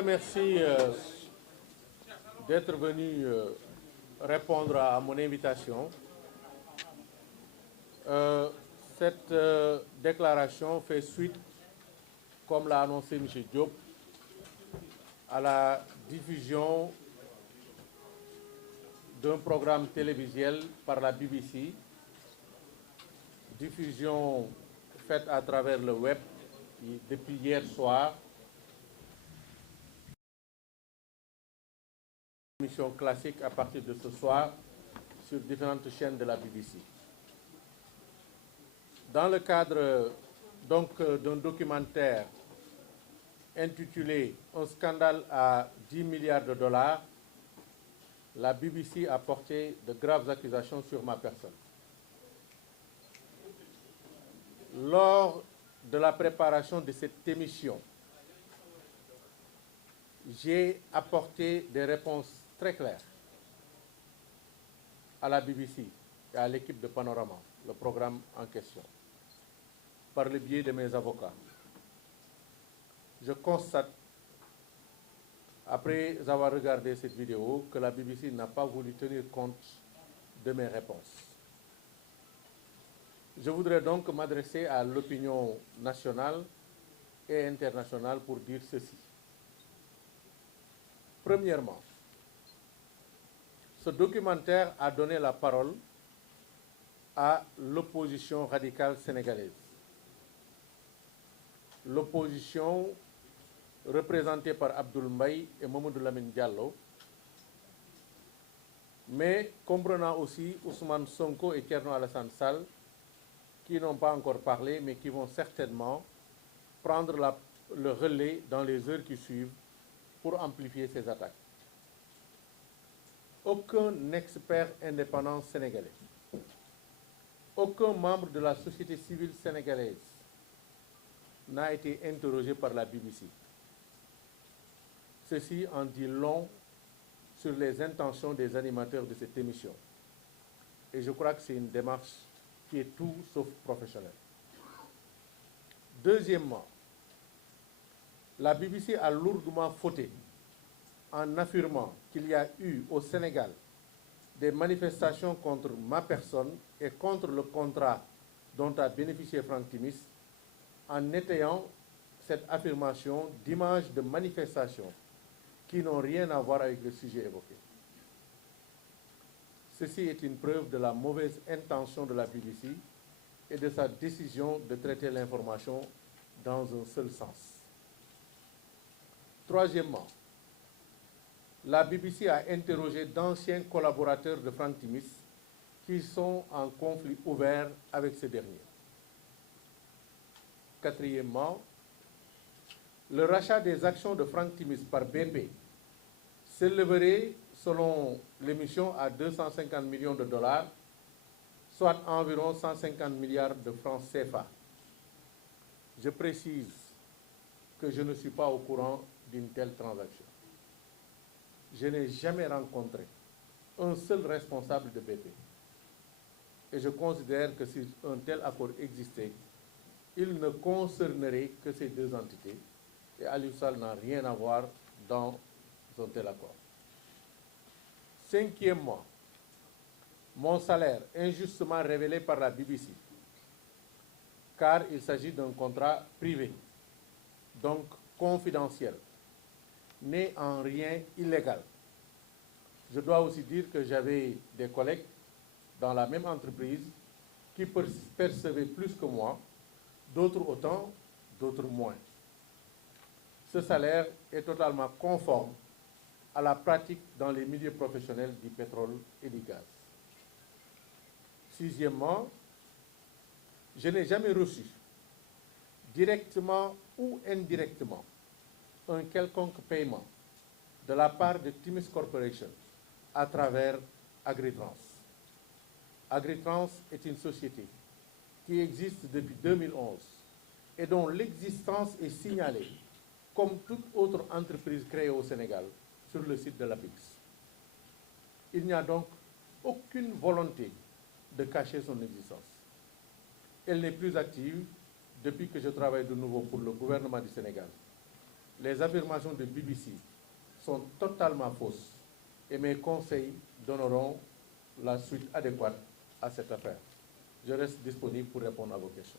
remercie d'être venu répondre à mon invitation. Cette déclaration fait suite, comme l'a annoncé M. Diop, à la diffusion d'un programme télévisuel par la BBC, diffusion faite à travers le web depuis hier soir. Émission classique à partir de ce soir sur différentes chaînes de la BBC. Dans le cadre donc d'un documentaire intitulé « Un scandale à 10 milliards de dollars », la BBC a porté de graves accusations sur ma personne. Lors de la préparation de cette émission, j'ai apporté des réponses très claires à la BBC et à l'équipe de Panorama, le programme en question, par le biais de mes avocats. Je constate, après avoir regardé cette vidéo, que la BBC n'a pas voulu tenir compte de mes réponses. Je voudrais donc m'adresser à l'opinion nationale et internationale pour dire ceci. Premièrement, ce documentaire a donné la parole à l'opposition radicale sénégalaise. L'opposition représentée par Abdoul Mbaye et Mamadou Lamine Diallo, mais comprenant aussi Ousmane Sonko et Thierno Alassane Sall, qui n'ont pas encore parlé, mais qui vont certainement prendre le relais dans les heures qui suivent pour amplifier ces attaques. Aucun expert indépendant sénégalais, aucun membre de la société civile sénégalaise n'a été interrogé par la BBC. Ceci en dit long sur les intentions des animateurs de cette émission. Et je crois que c'est une démarche qui est tout sauf professionnelle. Deuxièmement, la BBC a lourdement fauté en affirmant qu'il y a eu au Sénégal des manifestations contre ma personne et contre le contrat dont a bénéficié Franck Timis, en étayant cette affirmation d'images de manifestations qui n'ont rien à voir avec le sujet évoqué. Ceci est une preuve de la mauvaise intention de la BBC et de sa décision de traiter l'information dans un seul sens. Troisièmement, la BBC a interrogé d'anciens collaborateurs de Franck Timis qui sont en conflit ouvert avec ce dernier. Quatrièmement, le rachat des actions de Franck Timis par BP s'élèverait, selon l'émission, à 250 millions de dollars, soit environ 150 milliards de francs CFA. Je précise que je ne suis pas au courant d'une telle transaction. Je n'ai jamais rencontré un seul responsable de BP. Et je considère que si un tel accord existait, il ne concernerait que ces deux entités. Et Aliou Sall n'a rien à voir dans un tel accord. Cinquièmement, mon salaire injustement révélé par la BBC, car il s'agit d'un contrat privé, donc confidentiel, n'est en rien illégal. Je dois aussi dire que j'avais des collègues dans la même entreprise qui percevaient plus que moi, d'autres autant, d'autres moins. Ce salaire est totalement conforme à la pratique dans les milieux professionnels du pétrole et du gaz. Sixièmement, je n'ai jamais reçu, directement ou indirectement, un quelconque paiement de la part de Timis Corporation à travers Agritrans. Agritrans est une société qui existe depuis 2011 et dont l'existence est signalée comme toute autre entreprise créée au Sénégal sur le site de l'APIX. Il n'y a donc aucune volonté de cacher son existence. Elle n'est plus active depuis que je travaille de nouveau pour le gouvernement du Sénégal. les affirmations de BBC sont totalement fausses et mes conseils donneront la suite adéquate à cette affaire. Je reste disponible pour répondre à vos questions.